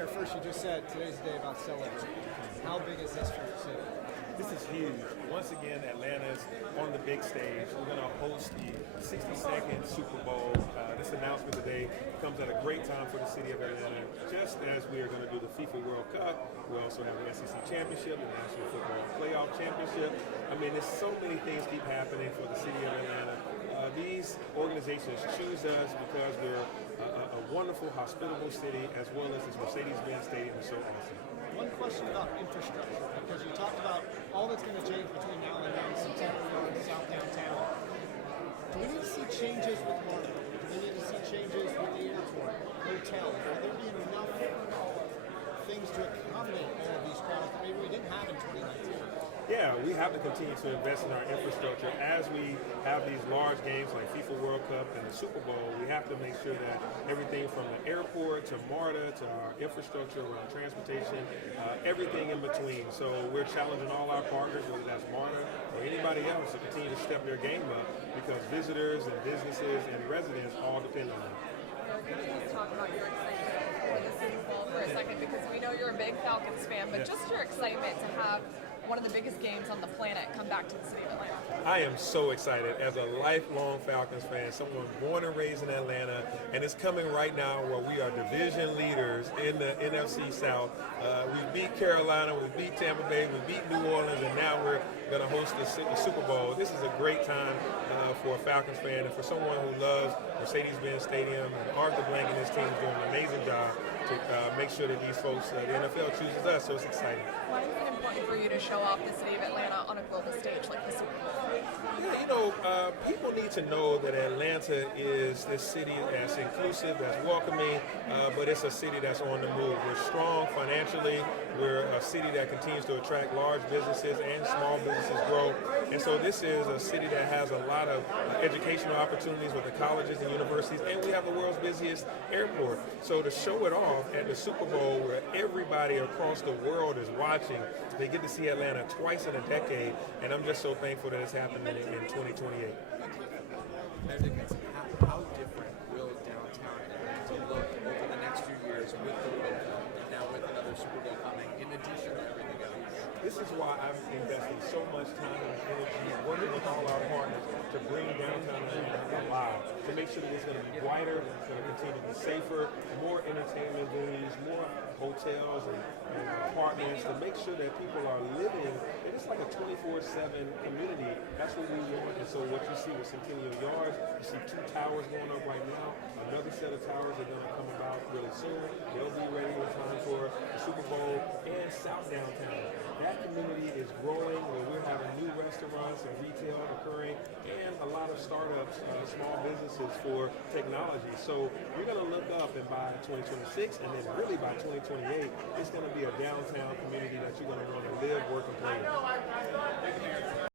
Mayor, first you just said today's the day about celebrating. How big is this for your city? This is huge. Once again, Atlanta's on the big stage. We're going to host the 62nd Super Bowl. This announcement today comes at a great time for the city of Atlanta. Just as we are going to do the FIFA World Cup, we also have the SEC Championship, the National Football Playoff Championship. I mean, there's so many things keep happening for the city of Atlanta. These organizations choose us because we're a wonderful, hospitable city, as well as this Mercedes-Benz Stadium is so awesome. One question about infrastructure, because you talked about all that's going to change between now and then, September Yard, South Downtown. Do we need to see changes with Marta? Do we need to see changes with the airport, hotels? Are there being enough things to accommodate all of these crowds that maybe we didn't have in 2019? Yeah, we have to continue to invest in our infrastructure. As we have these large games like FIFA World Cup and the Super Bowl, we have to make sure that everything from the airport to MARTA to our infrastructure around transportation, everything in between. So we're challenging all our partners, whether that's MARTA or anybody else, to continue to step their game up because visitors and businesses and residents all depend on them. Can you just talk about your excitement for the Super Bowl for a second, because we know you're a big Falcons fan, but just your excitement to have one of the biggest games on the planet come back to the city of Atlanta. I am so excited as a lifelong Falcons fan, someone born and raised in Atlanta, and it's coming right now where we are division leaders in the NFC South. We beat Carolina, we beat Tampa Bay, we beat New Orleans, and now we're going to host the Super Bowl. This is a great time for a Falcons fan and for someone who loves Mercedes-Benz Stadium. And Arthur Blank and his team is doing an amazing job to make sure that these folks, the NFL chooses us, so it's exciting. Why is it important for you to show off the city of Atlanta on a global stage like the Super Bowl? Yeah, you know, people need to know that Atlanta is this city that's inclusive, that's welcoming, but it's a city that's on the move. We're strong financially. We're a city that continues to attract large businesses and small businesses grow. And so this is a city that has a lot of educational opportunities with the colleges and universities, and we have the world's busiest airport. So to show it off at the Super Bowl where everybody across the world is watching, they get to see Atlanta twice in a decade, and I'm just so thankful that it's happening in 2028. How different will downtown Atlanta look over the next few years with the World Cup and now with another Super Bowl coming, in addition to everything else? This is why I've invested so much time and energy working with all our partners to bring downtown Atlanta alive, to make sure that it's going to be brighter, it's going to continue to be safer, more entertainment venues, more hotels and apartments, to make sure that people are living, and it's like a 24/7 community. That's what we want. And so what you see with Centennial Yards, you see 2 towers going up right now. Another set of towers are going to come about really soon. They'll be ready in time for the Super Bowl. And South Downtown, that community is growing, where we're having new restaurants and retail occurring, and a lot of startups, small businesses for technology. So we're going to look up, and by 2026, and then really by 2028, it's going to be a downtown community that you're going to want to live, work, and play in.